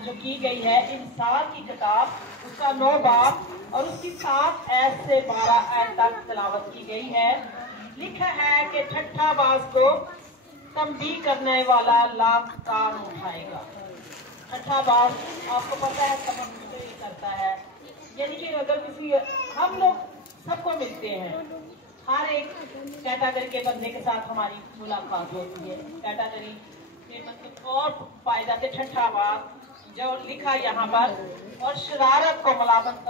जो की गई है इंसान की किताब, उसका 9 बाब और उसकी 7 ऐत से 12 ऐत तक तिलावत की गई है। लिखा है कि ठट्ठा बाज को तंबीह करने वाला लाख कान उठाएगा। ठट्ठा बाज आपको पता है तंबीह करता है, यानी कि अगर किसी, हम लोग सबको मिलते हैं, हर एक कैटेगरी के बंदे के साथ हमारी मुलाकात होती है। कैटेगरी के मतलब और फायदा से ठट्ठा बाज जो लिखा यहाँ पर, और शरारत को मलामत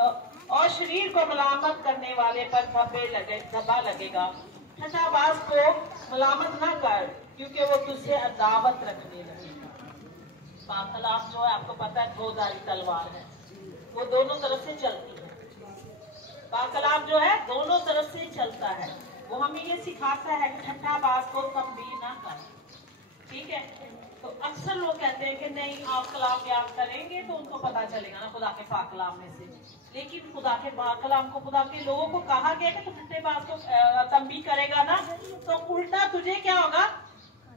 और शरीर को मलामत करने वाले पर धब्बा लगेगा। ठट्ठा बाज को मलामत ना कर, क्योंकि वो तुझसे अदावत रखने लगेगा। पाक कलाम जो है आपको पता है 2 धारी तलवार है, वो दोनों तरफ से चलती है। पाक कलाम जो है दोनों तरफ से चलता है। वो हमें ये सिखाता है कि ठट्ठा बाज को तंबीह ना कर, ठीक है। तो अक्सर लोग कहते हैं कि नहीं आप कलाम बयान करेंगे तो उनको पता चलेगा ना खुदा के पाक कलाम में से, लेकिन खुदा के पाक कलाम को, खुदा के लोगों को कहा गया कि तू ठट्ठे बाज को तंबीह करेगा ना, तो उल्टा तुझे क्या होगा,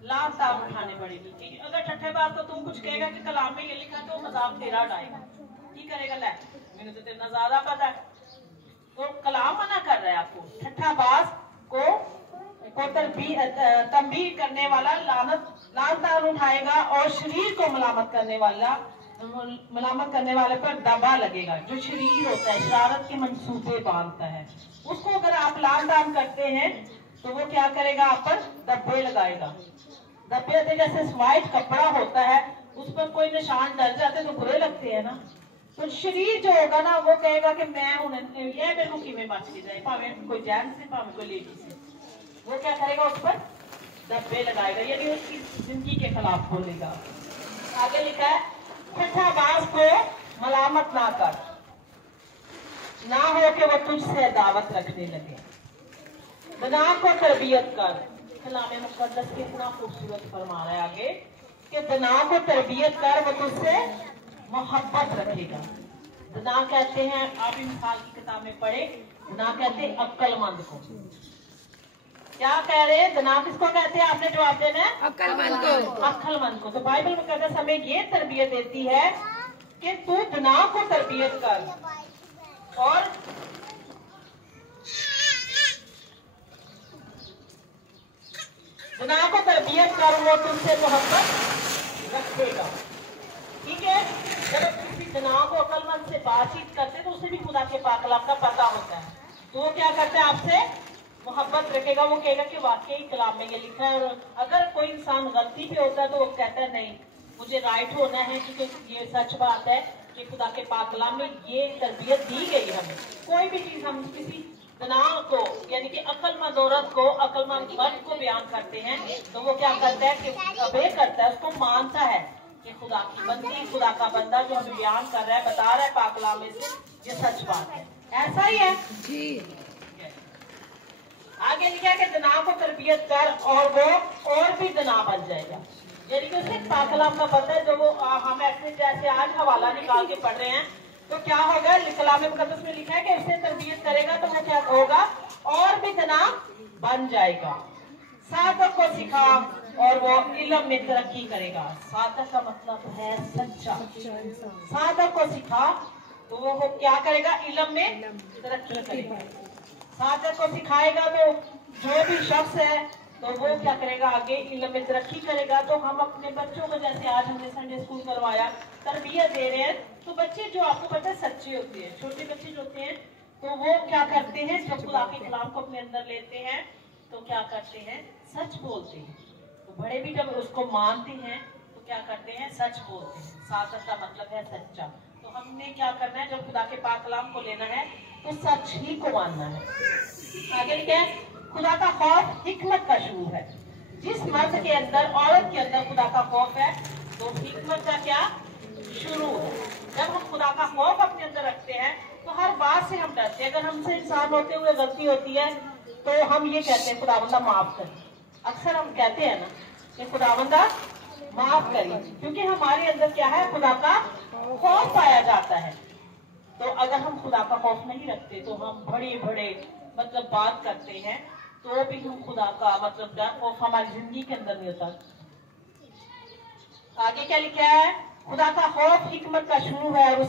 लाभ ताब उठाने पड़ेगी। अगर ठट्ठे बाज को तुम कुछ कहेगा कि कलाम में ये लिखा तो मजाक तेरा उड़ाएगा, ठीक करेगा, ले मैंने तो तेरा ज्यादा पता है। तो कलाम मना कर रहा है आपको, ठट्ठा बाज को तंबीह करने वाला लानत उठाएगा और शरीर को मलामत करने वाले पर दबा लगेगा। जो शरीर होता है शरारत के मंसूबे बांधता है, उसको अगर आप लान तान करते हैं तो वो क्या करेगा, आप पर दब्बे लगाएगा। दब्बे से जैसे व्हाइट कपड़ा होता है उस पर कोई निशान डल जाते तो बुरे लगते हैं ना, तो शरीर जो होगा ना वो कहेगा कि मैं ये मेरे को किमें बच के जाए, भावे कोई जेंट्स से भावे कोई लेडी से, वो क्या करेगा, उस पर दब्बे लगाएगा, यानी उसकी जिंदगी के खिलाफ बोलेगा। आगे लिखा है ठट्ठा बाज को मलामत ना कर, ना हो कि वो तुझसे दावत रखने लगे। बना को तरबियत कर, कलाम मुकद्दस कितना खूबसूरत फरमा रहा है आगे कि बना को तरबियत कर, वो तुझसे मोहब्बत रखेगा। दना कहते हैं, आप मिसाल की किताब में पढ़े, दना कहते हैं अक्लमंद को। क्या कह रहे हैं, दना किसको कहते हैं, आपने जवाब देना है, अक्लमंद को। अक्लमंद को। तो बाइबल मुकद्दस हमें ये तरबियत देती है कि तू दना को तरबियत कर, और दना को तरबियत कर, वो तुमसे मोहब्बत रखेगा, ठीक है। जब किसी दना को अक्लमंद से बातचीत करते तो उसे भी खुदा के पाक कलाम का पता होता है, तो वो क्या करता है, आपसे मोहब्बत रखेगा। वो कहेगा कि वाकई कलाम में ये लिखा है, और अगर कोई इंसान गलती पे होता है तो वो कहता है नहीं मुझे राइट होना है, क्योंकि ये सच बात है कि खुदा के पाक कलाम में ये तरबियत दी गई हमें। कोई भी चीज हम किसी दना को यानी कि अक्लमंद औरत को, अक्लमंद मर्द को बयान करते हैं तो वो क्या करता है कि अबे करता है, उसको मानता है कि खुदा की बंदी, खुदा का बंदा जो हमें बयान कर रहा है, बता रहा है पाक कलाम में से, ये सच बात है। ऐसा ही है जी। आगे लिखा है कि दना को तरबियत कर और वो और भी दना बन जाएगा, यानी कि उसे पाक कलाम का पता है। जो वो हम ऐसे जैसे आज हवाला निकाल के पढ़ रहे हैं तो क्या होगा, कलाम मुकद्दस में लिखा है कि उसे तरबियत करेगा तो वो क्या होगा, और भी दना बन जाएगा। सादक को सिखा और वो इल्म में तरक्की करेगा। सादक का मतलब है सच्चा। सादक को सिखा तो वो क्या करेगा, इल्म में तरक्की करेगा। सादक को सिखाएगा तो जो भी शख्स है तो वो क्या करेगा, आगे इल्म में तरक्की करेगा। तो हम अपने बच्चों को, जैसे आज हमने संडे स्कूल करवाया, तरबियत दे रहे हैं, तो बच्चे जो आपको पता है सच्चे होते हैं, छोटे बच्चे जो होते हैं तो वो क्या करते हैं, जब खुदा के कलाम को अपने अंदर लेते हैं तो क्या करते हैं, सच बोलते हैं। तो बड़े भी जब उसको मानते हैं तो क्या करते हैं, सच बोलते हैं। सादक का मतलब है सच्चा। तो हमने क्या करना है, जब खुदा के पाक कलाम को लेना है तो सच ही को मानना है। आगे क्या है, खुदा का खौफ हिकमत का शुरू है। जिस मर्द के अंदर, औरत के अंदर खुदा का खौफ है तो हिकमत का क्या शुरू है। जब हम खुदा का खौफ अपने अंदर रखते हैं तो हर बात से हम डरते हैं। अगर हमसे इंसान होते हुए गलती होती है तो हम ये कहते हैं खुदावंदा माफ कर। अक्सर हम कहते हैं ना कि खुदावंदा माफ करिए, क्योंकि हमारे अंदर क्या है, खुदा का खौफ पाया जाता है। तो अगर हम खुदा का खौफ नहीं रखते तो हम बड़े बड़े मतलब बात करते हैं तो भी हम खुदा का मतलब डर खौफ हमारी जिंदगी के अंदर नहीं होता। आगे क्या लिखा है, खुदा का खौफ हिकमत का शुरू है और